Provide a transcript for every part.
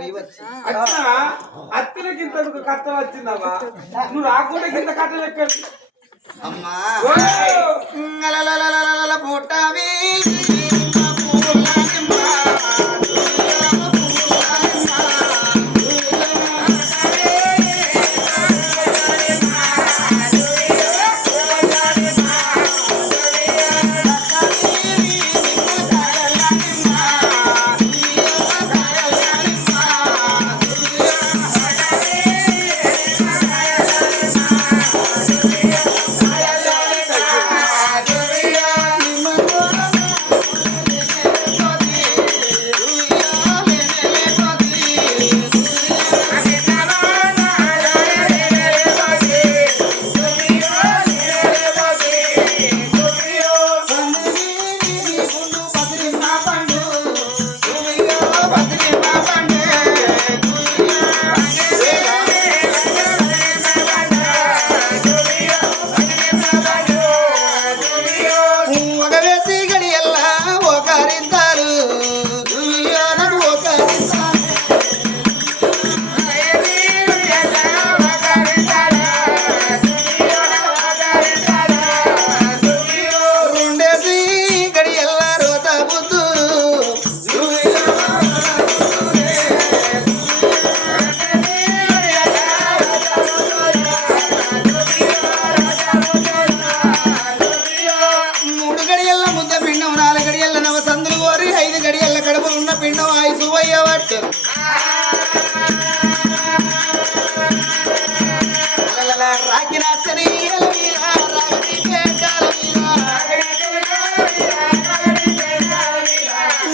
అచ్చా అత్తలకి ఇంత కట్ట వచ్చిందమ్మా నువ్వు రాకుండా కింద కట్టలు ఎక్కడ అమ్మా పుట్టవి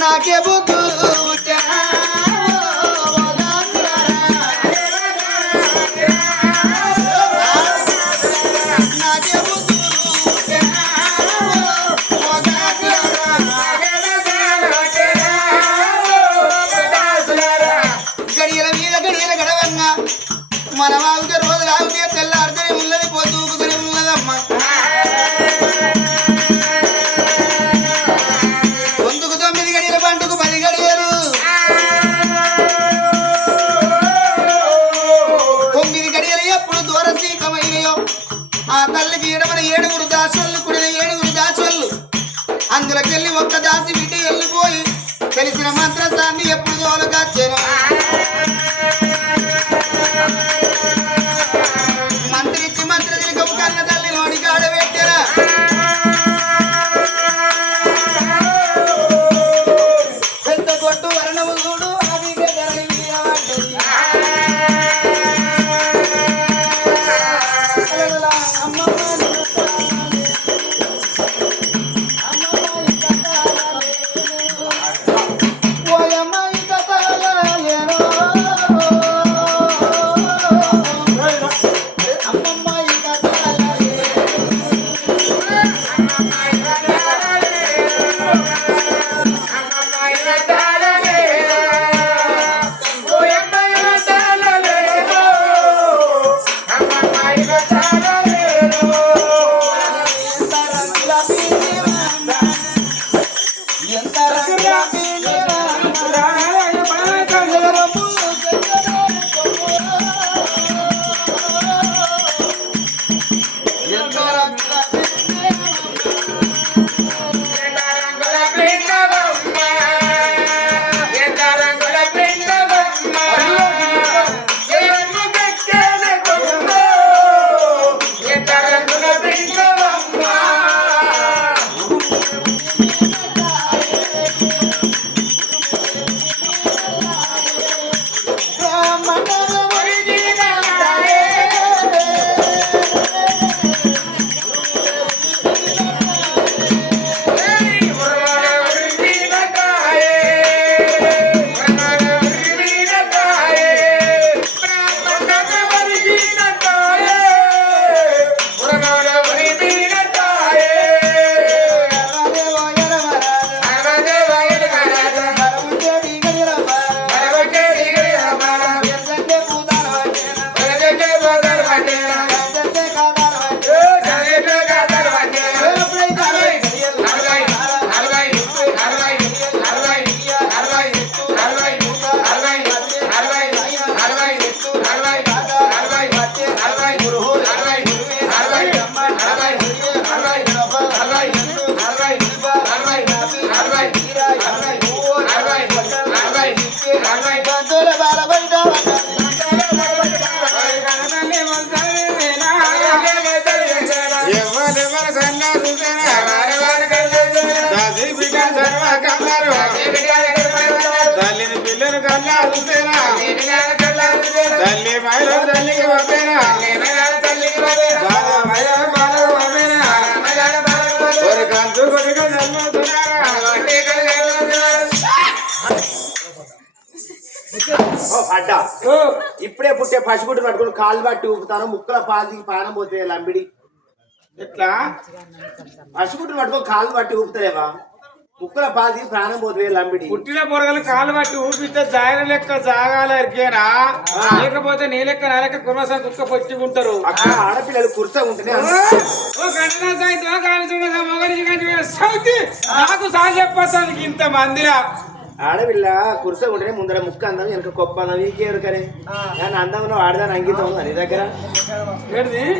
నాకే బుద్ధు గడియల మీద గడియల గడవన్నా మన వాగుతే రోజు రాగుతే తెల్లారితే ఉన్నది పొద్దుకుని ఉన్నదమ్మా పొందుకు 9 గడియల పంటకు 10 గడియలు 9 గడియలు ఎప్పుడు దూరసీకమయ్యో ఆ తల్లికి ఎడమన 7 దాసోళ్ళు కుడిన 7 దాసోళ్ళు అందులోకెళ్ళి ఒక్క దాసి విటి వెళ్ళిపోయి తెలిసిన మంత్రసాన్ని ఎప్పుడు దోలకొచ్చాను మంత్రిచ్చి మంత్రి తిరిగము కన్న తల్లి నోడి కాడ పెట్టారా పెద్ద కొట్టు వర్ణము చూడు ఆవిగా ధరణి అమ్మమ్మ మంటోల బాలబడ్డా తల్లిని పిల్లలు కన్నా చూసేనా తల్లి మైలో తల్లికి పంపేనా ఒక కంచు కొడుకు అడ్డా ఇప్పుడే పుట్టే పసిగుడ్డు పట్టుకుని కాళ్ళు పట్టి ఊపుతాను ముక్కల పాసి ప్రాణం పోతే లంబిడి ఎట్లా పసిగుడ్డు పట్టుకొని కాళ్ళు పట్టి ఊపుతారేవా ముక్కల పాసి ప్రాణం పోతే లంబిడి పుట్టిన పొరగలు కాలు బట్టి ఊపితే జాగ లెక్క జాగాల ఎరికేనా లేకపోతే నీ లెక్క నా లెక్క కుర్మసం కుక్క పొచ్చుకుంటారు అక్కడ ఆడపిల్లలు కుర్చా ఉంటేనే నాకు సా చెప్పానికి ఇంత మందిరా ఆడపిల్ల కుర్చ ఉంటేనే ముందర ముక్క అందం వెనక కొప్ప అందం ఇంకేరు కానీ కానీ అందంలో ఆడదాని అంకితం ఉందా నీ దగ్గర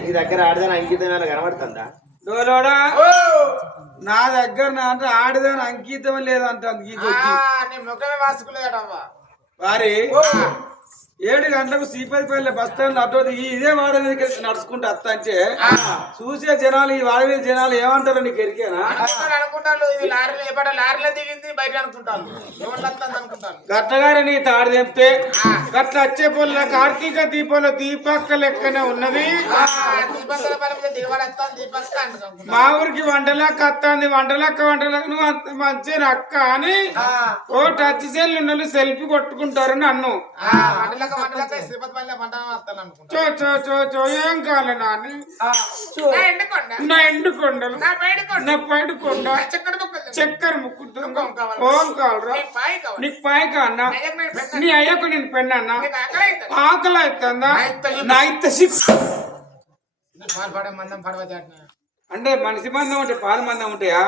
నీ దగ్గర ఆడదాని అంకితం ఏమైనా కనబడుతుందా డోలోడా నా దగ్గర నా అంటే ఆడదాని అంకితం లేదంటాను వారి 7 గంటలకు సీపతిపల్లి బస్ స్టాండ్ అటు ఇదే వాడ మీదకి నడుచుకుంటూ వస్తా అంటే చూసే జనాలు ఈ వాడ మీద జనాలు ఏమంటారో నీకు ఎరికేనా అనుకుంటాను ఇది లారీలో దిగింది బయట అనుకుంటాను గట్టగారి నీ తాడు తెంపితే గట్ల వచ్చే పొల్ల కార్తీక దీపంలో దీపక్క లెక్కనే ఉన్నది మా ఊరికి వంటలక్క వస్తుంది వంటలక్క నువ్వు అంత మంచి అక్క అని ఓ టచ్ సెల్ ఉన్న సెల్ఫీ కొట్టుకుంటారు నన్ను చో చో చో చో ఏం కాలే నాని నా ఎండు కొండలు నా పైడు కొండ చక్కెర ముక్కు ఓం కాలరా నీకు పాయ కాన్నా నీ అయ్యకు నేను పెన్నా ఆకలి అవుతుందా నా ఇత్త సిక్స్ అంటే మనిషి మందం ఉంటే పాలు మందం ఉంటాయా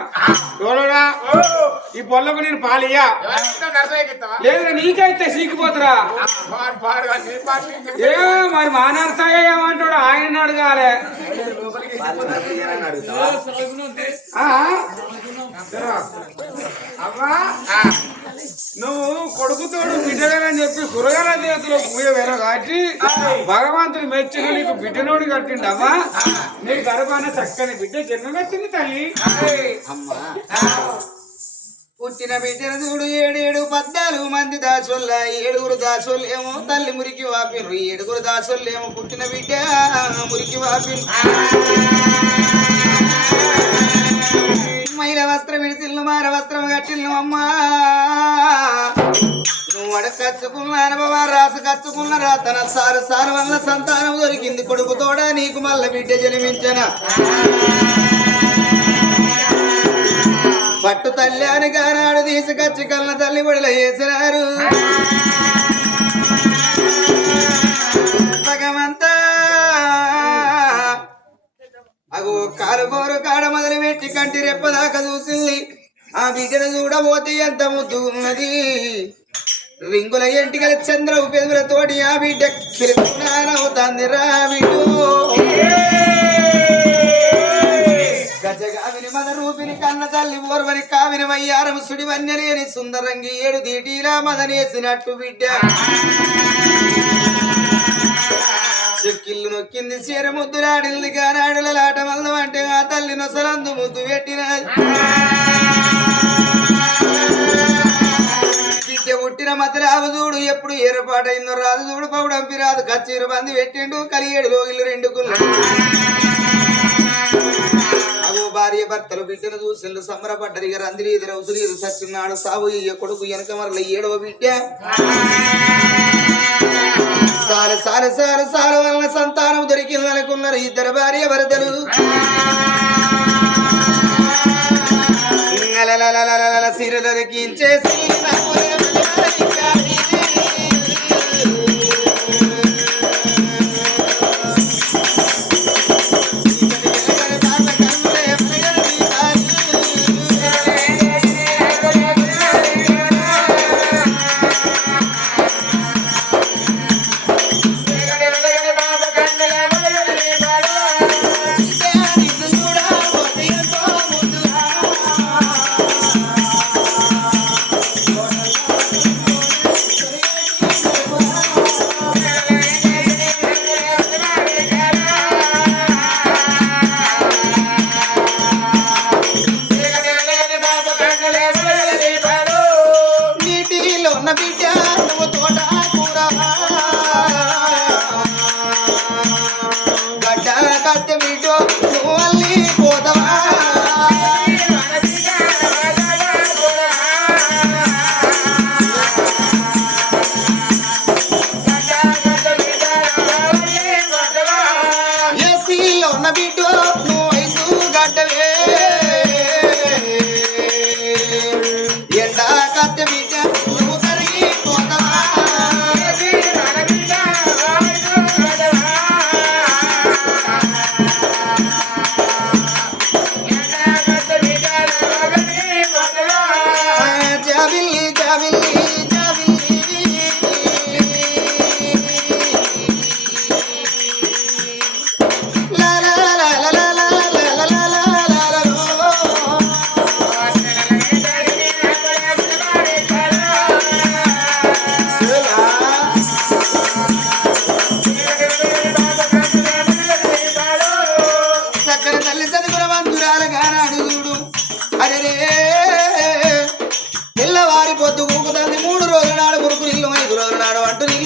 చూడరా ఈ పొల్లకు నేను పాలియ్యా లేదు నీకైతే సీకిపోతురా ఏ మరి మా నర్సయ్య ఏమంటాడు ఆయన అడగాలి అవ్వా నువ్వు కొడుకుతోడు బిడ్డగానని చెప్పి సురగాల చేతిలో పూయ వేరే కాచి భగవంతుని మెచ్చిన నీకు బిడ్డనోడు కట్టిండు అమ్మా నీకు గర్భాన చక్కని బిడ్డ జన్మమెత్తింది తల్లి పుట్టిన బిడ్డను చూడు 14 మంది దాసోళ్ళ 7 దాసోళ్ళేమో తల్లి మురికి వాపిరు 7 దాసోళ్ళేమో పుట్టిన బిడ్డ మురికి వాపిరు మైల వస్త్రం విడిచిల్లు మార వస్త్రం కట్టిల్లు అమ్మా నువ్వు అడకచ్చుకున్న అనుభవ రాసు కచ్చుకున్న రాతన సారు వల్ల సంతానం దొరికింది కొడుకుతోడా నీకు మల్ల బిడ్డ జన్మించన పట్టు తల్లి అని గానాడు తీసుకొచ్చి కళ్ళ తల్లి ఒడిలో వేసినారు భగవంతా అగో కాలుగోరు కాడ మొదలు పెట్టి కంటి రెప్పదాకా చూసింది ఆ బిడ్డను చూడబోతే ఎంత ముద్దు ఉన్నది రింగుల ఎంటికల చంద్రవు పెదవులతోటి ఆ బిడ్డ పిలుపునానవుతుంది రా బిడ్డు గజగావిని మన రూపిని కన్న తల్లి ఓర్వని కావిని వయ్యారము సుడి వన్యలేని సుందరంగి 7 దీటీలా మదనేసినట్టు బిడ్డ చెక్కిళ్ళు నొక్కింది చీర ముద్దులాడింది గానాడుల లాట మల్లం అంటే ఆ తల్లి నొసలందు ముద్దు పెట్టినది బిడ్డ పుట్టిన మధ్యరావు చూడు ఎప్పుడు ఏర్పాటైందో రాదు చూడు పౌడంపి రాదు కచ్చీరు బంది పెట్టిండు కలియేడు లోగిళ్ళు 2 గుళ్ళు అగో భార్య భర్తలు బిడ్డను చూసిండు సంబరపడ్డరు ఇక రందిరి ఎదురు ఉసురు ఎదురు సచ్చిన్నాడు సాగు ఇయ్య కొడుకు వెనక మరల 7వ బిడ్డ సారు వలన సంతానం దొరికింది అనుకున్నారు 2 భార్య భర్తలు సిరు దొరికించేసి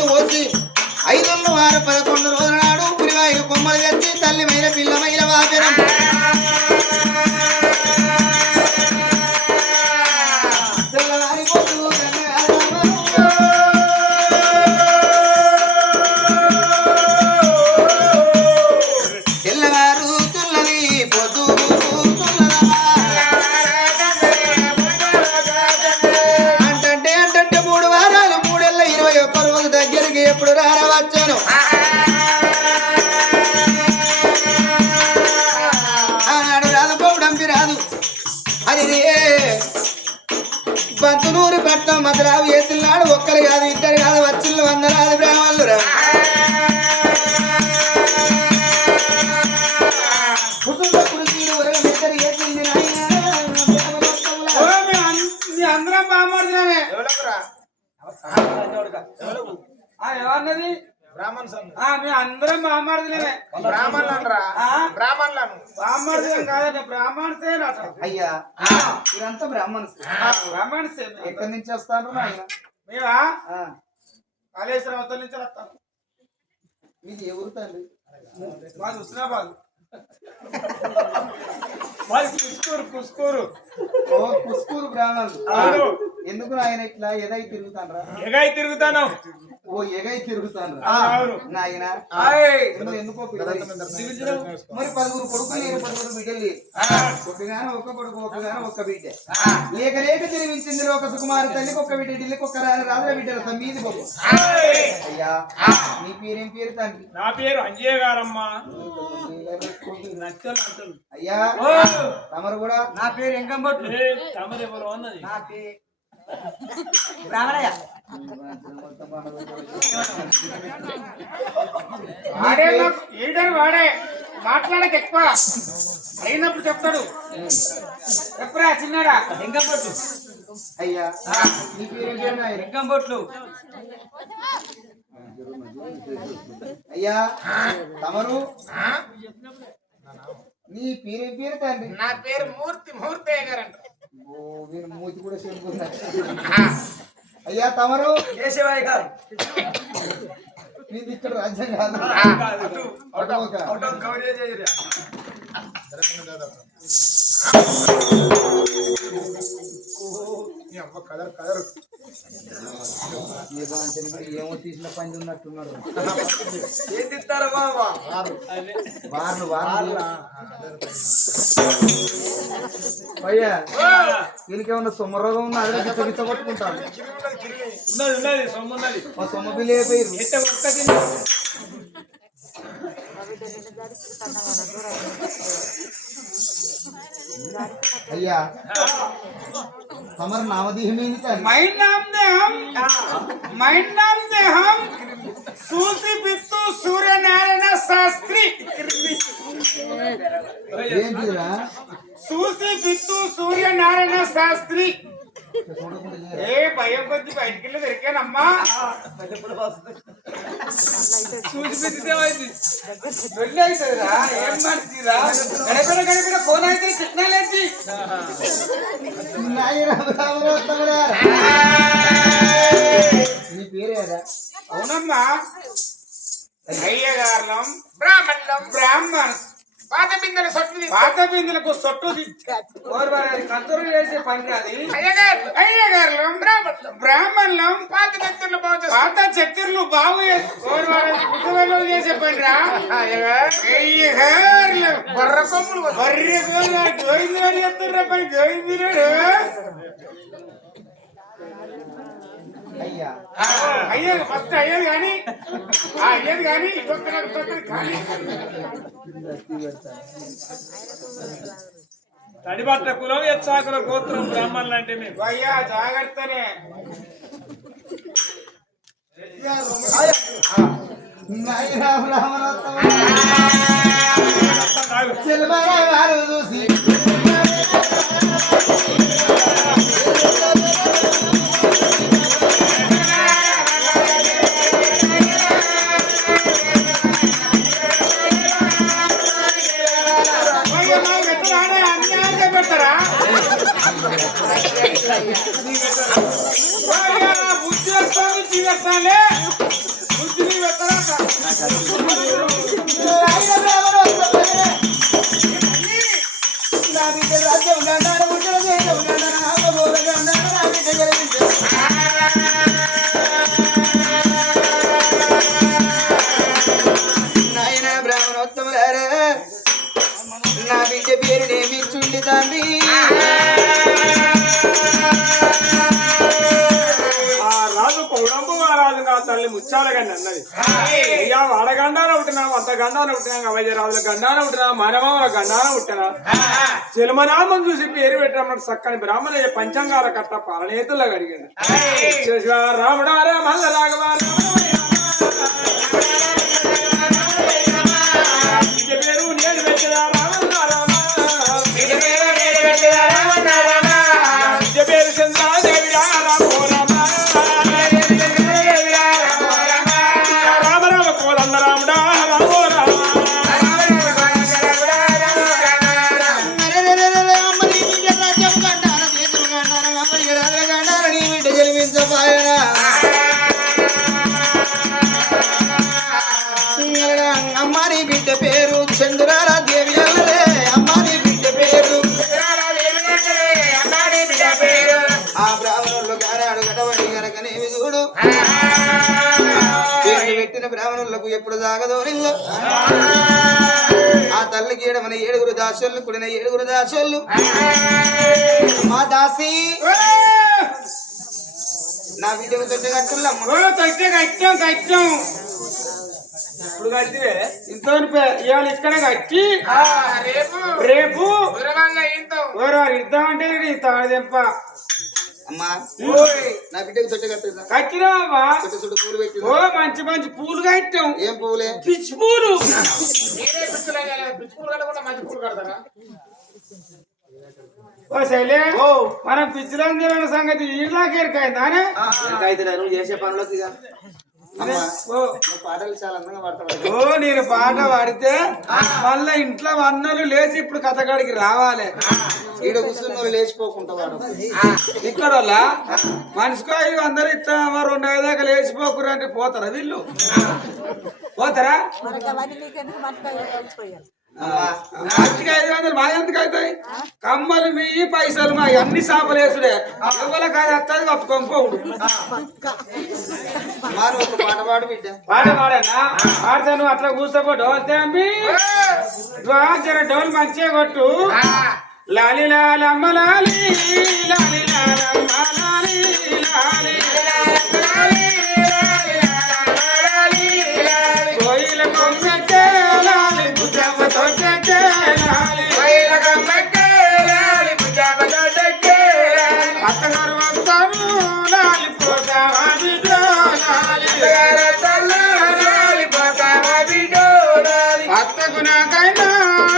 నీళ్లు పోసి 5 వార 11 రోజుల నాడు పులివాయిలు కొమ్మలు తెచ్చి తల్లి మైన పిల్ల మైన వాపెరం ఎప్పుడు రావచ్చాను ఆనాడు రాదు పౌడంపి రాదు అది బంతునూరు పట్నం మద్రావు వేసినాడు ఒక్కరు కాదు ఇద్దరు కాదు వచ్చిళ్ళు 100 బ్రాహ్మణులు రా అందరం బామర్దమే ఏమన్నది మీ అందరం బామర్దలమే బామర్దం కాదండి బ్రాహ్మణసే అయ్యా ఇదంతా బ్రాహ్మణసే ఎక్కడి నుంచి వస్తాను ఆయన మేమా కాళేశ్వరం అవతల నుంచి వస్తాను మీది ఏ ఊరు తండ్రి మాది హుస్నాబాద్ కుస్కూరు ఓ కుస్కూరు బ్రాహ్మణులు ఎందుకు ఆయన ఇట్లా ఎగై తిరుగుతాను ఓ ఎగై తిరుగుతాను నాయన ఎందుకో మరి 10 కొడుకులు 10 బిడ్డలు ఒక్కగానో ఒక కొడుకు ఒక్కగానో ఒక్క బిడ్డ లేక లేక తిరిగించింది ఒక సుకుమారి తల్లికి ఒక్క బిడ్డ ఢిల్లీకి ఒక్క రాజుల బిడ్డలు తమ్మీది బాబు అయ్యా నీ పేరేం పేరు తండ్రి నా పేరు అంజయ్య గారమ్మా అయ్యా తమరు కూడా నా పేరు ఎంకంబట్టు తమరు ఎవరు అన్నది నా పేరు వాడే మాట్లాడక ఎక్కువ అయినప్పుడు చెప్తాడు ఎప్పుడా చిన్నాడా ఎంకంబట్టు అయ్యా నీ పేరు ఎంకంబొట్లు అయ్యా తమరు నీ పేరేం పేరు తండ్రి నా పేరు మూర్తయ్య గారు అంట మూతి కూడా చెప్పుకున్నా అయ్యా తమరు కేశవయ్య గారు నీది ఇక్కడ రాజ్యం కాదు ఏమో తీసిన పని ఉన్నట్టున్నారు అయ్యా దీనికేమన్నా సొమ్మ రోగం ఉన్నా అదే గిచ్చ కొట్టుకుంటాను మా సొమ్మ బిల్లు అయిపోయారు అయ్యా हमारा नाम दी हमें नहीं था मैं नाम दे हम सूसी बित्तु सूर्य नारायण शास्त्री ఏం తీరా सूसी बित्तु सूर्य नारायण शास्त्री ఏ భయం కొద్ది బయటికి వెళ్ళి దొరికానమ్మా వెళ్ళి అవుతుందిరా ఏం మంచిదిరా గడిపిన ఫోన్ అయితే సిగ్నల్ ఏంటి నీ పేరేరా అవునమ్మా అయ్యగారులం బ్రాహ్మణ్ పాత బిందెలకు సొట్టు కంతూరు చేసే పని అది అయ్యగారులం బ్రాహ్మణులం పాత చక్కెరలు బాగు చేసే పని రా బర్రె కొమ్ములు గోవిందుడు చెప్తుర్రా పని గోవిందుడు అయ్యేది ఫస్ట్ అయ్యేది కానీ కానీ తడిబట్ట కులం ఎత్సాకుల గోత్రం బ్రాహ్మణులు అంటే మేము అయ్యా జాగ్రత్తనే చూసి బుద్ధి వస్తుంది తల్లి ముచ్చాల గండి అన్నది అయ్యా వాడగండాన పుట్టినా అంత గండాన పుట్టినా వైద్యరాజుల గండాన పుట్టినా మనమామల గండాన పుట్టినా చెలుమనామం చూసి పేరు పెట్టమన్నట్టు చక్కని బ్రాహ్మణ పంచాంగాల కట్ట పాలనేతుల్లో అడిగింది రాముడారా మల్ల రాఘవ పేరు నేను పెట్టదా పేరు చంద్రాదేవి రామ రామ కోదండ రాముడా రామో రామ అమ్మాని బిడ్డ పేరు చంద్రారాదేవి అల్లరే అమ్మాని బిడ్డ పేరు ఆ బ్రాహ్మణులు గారాడు గడవడి గనకనేమి చూడు పేరు పెట్టిన బ్రాహ్మణులకు ఎప్పుడు సాగదో నిల్లు ఆ తల్లికి మన 7 దాసోళ్ళు కూడిన 7 దాసోళ్ళు మా దాసి నా బిడ్డకు తొట్టగట్టుల్లమ్మ కట్టం ఇప్పుడు కట్టివే ఇంత ఇవాళ ఇక్కడ కట్టి రేపు ఇద్దామంటే తాడదెంప అమ్మా నా బిడ్డకు తొట్టగట్టు కట్టినావా పూలు పెట్టి ఓ మంచి మంచి పూలు కట్టాం ఏం పువ్వులే పిచ్చి పూలు ఓ శైలే మనం పిచ్చిలంజన సంగతి ఇలాకేరికైందానే నువ్వు చేసే పనులకి పాటలు చాలా అందంగా పాడతావు. ఓ నేను పాట పాడితే మళ్ళా ఇంట్లో వన్నలు లేచి ఇప్పుడు కథగాడికి రావాలి. ఈడ కూర్చున్న లేచిపోకుండా వాడు ఇక్కడ మనిషికో అందరూ ఇట్లా 2 దాకా లేచిపోకురు అంటే పోతారా వీళ్ళు? పోతారా? మనిషికి 500 మా ఎందుకు అవుతాయి? కమ్మలు మీ పైసలు మా అన్ని చేపలేసుడే ఎవరి కాదు వస్తుంది కప్పుకోకపోడు. పాట పాడన్నా పాడతాను అట్లా కూర్చోపో డోల్ తెంపి జర డోల్ మంచిగా కొట్టు. లాలి లాలమ్మ లాలి లాలి లాలమ్మ లాలి లాలి కోయిల కొమ్మెట్టే లాలి భుజమ్మతో చెట్టే లాలి అత్తగారు వస్తారు లాలి పోతావా బిడ్డో లాలి అత్తకు నాకైనా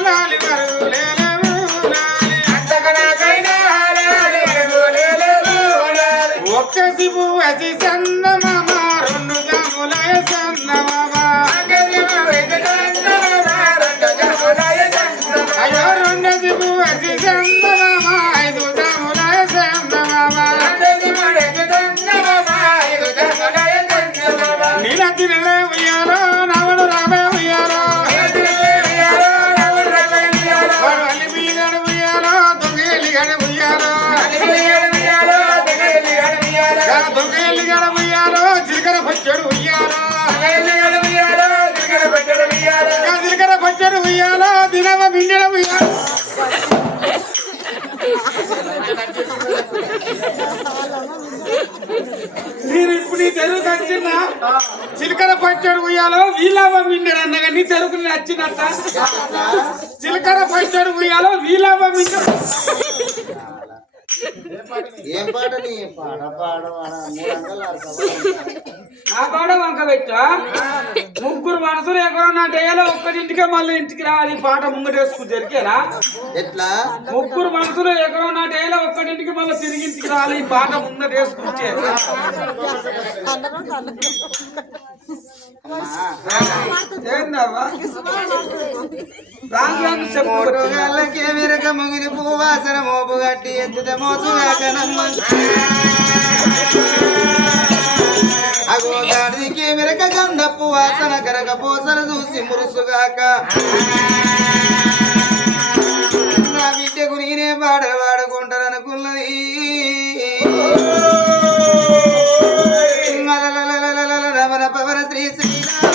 లాలి వరుగులేవు ఒక్క సిబు అసి చందమామ 2 జాములయ చందమామ అయ్యో 2 సిబు అసి చందమామ 5 జాములయ చందమామ నీల తిరలే ఉయ్యాలో రావణ రామే ఉయ్యాలో అల్లి బియ్యగడ ఉయ్యాలో దొంగేలిగడ ఉయ్యాలో దొంగేలిగడ ఉయ్యాలో చిలకర పచ్చడు ఉయ్యాలో చిలకర పచ్చడు ఉయ్యాలో దినవ బిండెడ ఉయ్యాలో నేను ఇప్పుడు నీ తెలుగు వచ్చినా చిలకర పచ్చడి ఉయ్యాలో వీలవ్వ మిండెడు అన్నగా నీ తెలుగు నచ్చినట్ట. చిలకర పచ్చడి ఉయ్యాలో వీలవ్వ మిండెడు ఏం పాట నీ పాట నా పాట వంక పెట్టా. 3 మనసులు ఎక్కడన్నా డేలో ఒక్కటింటికే మళ్ళీ ఇంటికి రావాలి. పాట ముంగటేసుకుని జరిగేనా? ఎట్లా 3 మనసులు ఎక్కడన్నా డేలో ఒక్కటింటికి మళ్ళీ తిరిగి ఇంటికి రావాలి. ఈ పాట ముంగటేసుకుంటే ఏందవ్వా రాంగ్ చెప్పే విరక ముగిరి పువ్వాసన మోపు గట్టి ఎత్తుతే మోసుగాకనమ్మ అగో దాడికి విరక గంధపు వాసన కరక పోసన చూసి మురుసుగాక నా బిడ్డకు నేనే పాడుకుంటాననుకున్నది. రమణ పవన శ్రీ శ్రీరామ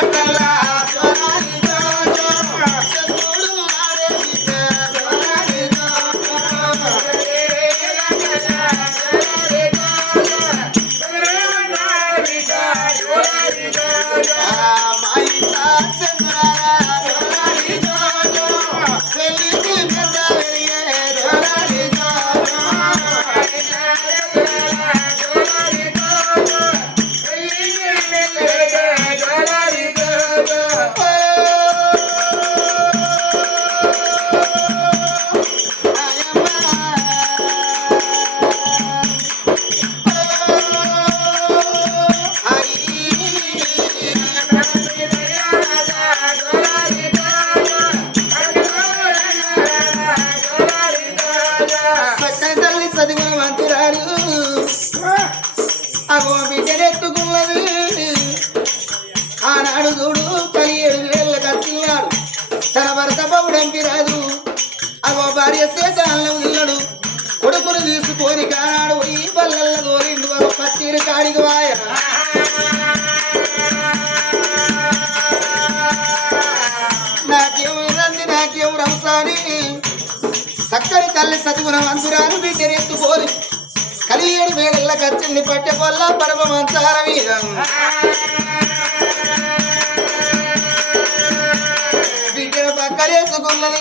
గట్టల్లా సోనాలి జోజో చంద్రుడు నాడే బిడ్డ సోనాలి జోజో మా ఇంట చంద్రారా సోనాలి జోజో పెళ్ళికి పెద్ద వెరిగే సోనాలి జోజో తల్లి చదివిన మంతురాలు అగో బిడ్డనెత్తుకున్నది ఆనాడు చూడు 17 ఏళ్ళ కట్టినాడు తన భర్త పౌడంపి రాదు అగో భార్య చేతాలను తిన్నాడు కొడుకును తీసుకొని కానాడు ఈ పల్లెల్ల దోరిండు ఒక పచ్చీరు కాడికి వాయ నాకేం రంది నాకేం రంసాని చక్కని తల్లి చదువున మంతురాలు బిడ్డనెత్తుకోని 17 మేడల్ల కచ్చింది పట్టె కొల్ల పరమ మంచాల మీద బిడ్డను పక్కలేసుకున్నది